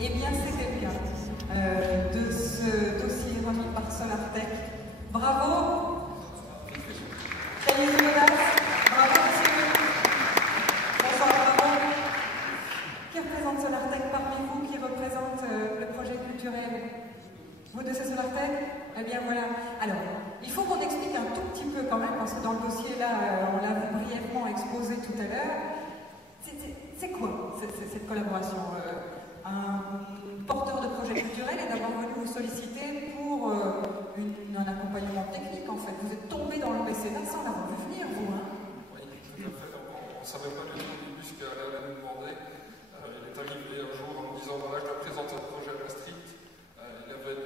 Eh bien, c'était le cas de ce dossier remis par Solartech. Bravo! Salut Jonas, bravo monsieur. Bonsoir, bravo. Qui représente Solartech parmi vous, qui représente le projet culturel? Vous deux, c'est Solartech? Eh bien voilà. Alors, il faut qu'on explique un tout petit peu quand même, parce que dans le dossier là, on l'a brièvement exposé tout à l'heure. C'est quoi cette collaboration? Un porteur de projet culturel est d'abord venu vous solliciter pour un accompagnement technique en fait. Vous êtes tombé dans le mécénat sans l'avoir vu venir, vous, hein? Oui, tout à fait. On ne savait pas du tout au début ce qu'elle allait nous demander. Il est arrivé un jour en me disant voilà, je dois présenter un projet à Maastricht. Il y avait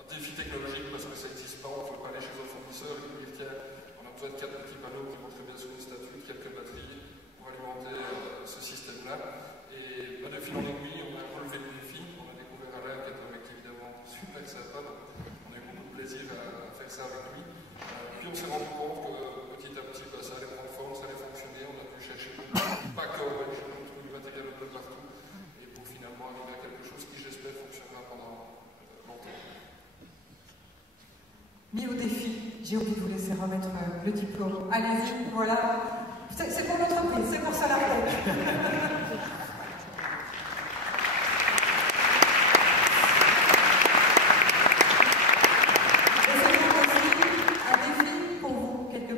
un défi technologique parce que ça n'existe pas, on ne peut pas aller chez un fournisseur et lui dire tiens, on a besoin de 4 petits panneaux qui vont très bien sur une statue, de quelques batteries pour alimenter ce système-là. Et de fil en aiguille, on a relevé le défi. On a découvert Alain qui est un mec évidemment super sympa, donc on a eu beaucoup de plaisir à faire ça avec lui. Puis on s'est rendu compte que petit à petit, ça allait prendre forme, ça allait fonctionner. On a dû chercher pas que tout du matériel un peu partout. Et pour finalement arriver à quelque chose qui, j'espère, fonctionnera pendant longtemps. Mis au défi, j'ai oublié de vous laisser remettre le diplôme. Allez-y, voilà. C'est pour l'entreprise, c'est pour Solartech.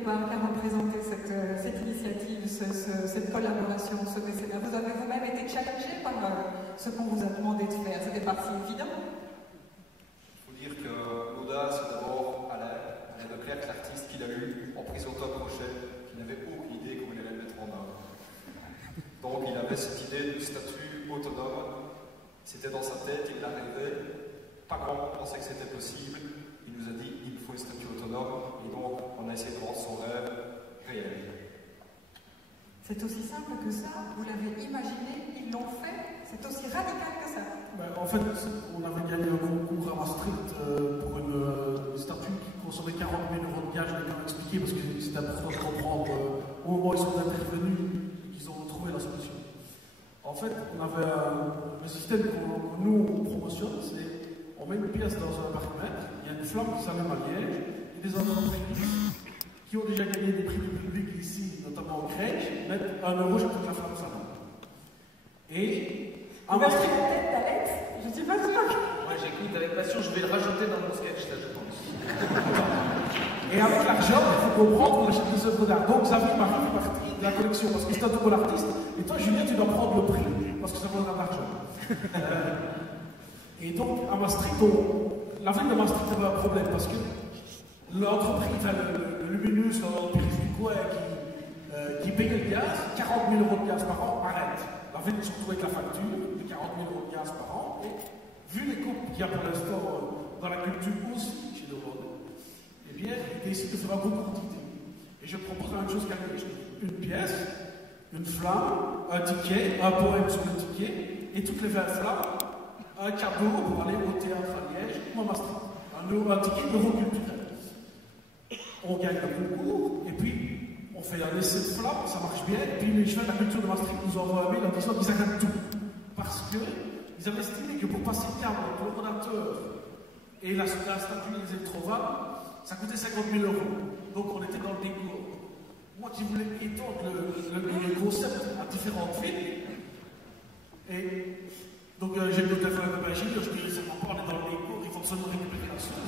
Car représenter cette initiative, cette collaboration, ce mécénat. Vous avez vous-même été challengé par ce qu'on vous a demandé de faire. C'était pas si évident. Il faut dire que l'audace, c'est d'abord Alain Leclerc, l'artiste qu'il a eu en présentant un projet qui n'avait aucune idée comment il allait le mettre en œuvre. Donc il avait cette idée de statut autonome. C'était dans sa tête, il l'arrivait. Pas grand on pensait que c'était possible. Il nous a dit il faut un statut autonome et donc on a essayé de rendre son rêve réel. C'est aussi simple que ça, vous l'avez imaginé, ils l'ont fait, c'est aussi radical que ça. Ben, en fait, on avait gagné un concours à Maastricht pour une statue qui consommait 40 000 € de gage, je l'ai quand même expliqué parce que c'était important de comprendre au moment où ils sont intervenus et qu'ils ont trouvé la solution. En fait, on avait un système que nous on promotionne, c'est on met une pièce dans un barimètre, il y a une flamme qui s'allume à Liège, et des entreprises qui ont déjà gagné des prix du public ici, notamment au Crèche, mettent 1 € chaque fois que la flamme s'allume. Et à Maastricht, tête d'Alex, je ne suis pas sûre. Moi j'écoute avec passion, je vais le rajouter dans mon sketch, là je pense. Et avec l'argent, il faut comprendre qu'on achète des œuvres d'art. Donc Xavier Marie fait partie de la collection, parce que c'est un double artiste, et toi Julien, tu dois prendre le prix, parce que ça vaudra de l'argent. Et donc, à Maastricht, la ville de Maastricht avait un problème parce que l'entreprise, le Luminus, l'entreprise du coin qui payait le gaz, 40 000 € de gaz par an, arrête. La ville se retrouve avec la facture de 40 000 € de gaz par an, et vu les coupes qu'il y a pour l'instant dans la culture aussi chez nous, eh bien, il décide de faire un beaucoup quantité. Et je propose la même chose qu'à Liège. Une pièce, une flamme, un ticket, un poème sur le ticket, et toutes les 20 flammes, un cadeau pour aller au théâtre à Liège ou à Maastricht. Un ticket d'Euroculturel. On gagne le concours, et puis on fait un essai de flamme, ça marche bien, et puis les chefs de la culture de Maastricht nous envoient un mail en disant qu'ils arrêtent tout. Parce qu'ils avaient estimé que pour passer le câble avec l'ordinateur et la statue des électrovables, ça coûtait 50 000 €. Donc on était dans le décor. Moi qui voulais étendre le concept à différentes villes, et donc j'ai le téléphone avec un ingénieur, je dis c'est pas, on est dans le décor, il faut seulement récupérer la chose.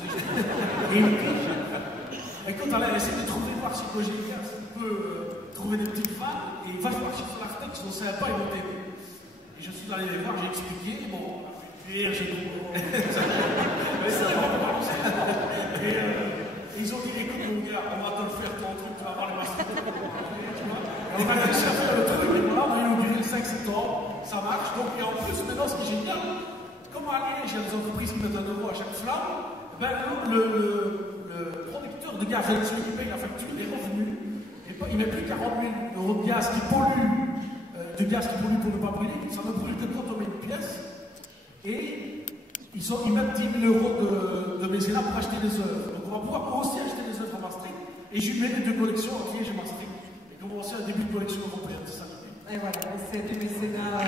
Et quand elle a essayé de trouver voir si Cogénia peut trouver des petites vannes, et il va voir chez Solartech qui sont sympas, ils vont t'aider. Et je suis allé les voir, j'ai expliqué, bon, et j'ai compris. Et ils ont dit écoute mon gars, on va te le faire ton truc, tu vas voir les masters. On a réussi à faire le truc, et voilà, on a inauguré le 5 septembre, ça marche. Donc, et en plus, maintenant, ce qui est génial, comme à Liège, il y a des entreprises qui mettent 1 € à chaque flamme, ben, le producteur de gaz électrique qui paye la facture est revenu. Et il ne met plus 40 000 € de gaz qui pollue, pour ne pas brûler, ça ne brûle que quand on met une pièce. Et ils mettent 10 000 € de mécénat pour acheter des œuvres. Donc, on va pouvoir aussi acheter des œuvres à Maastricht et jumeler les 2 collections entre Liège et Maastricht. Commencer un début de collection européenne, c'est ça. Et voilà, c'est du mécénat.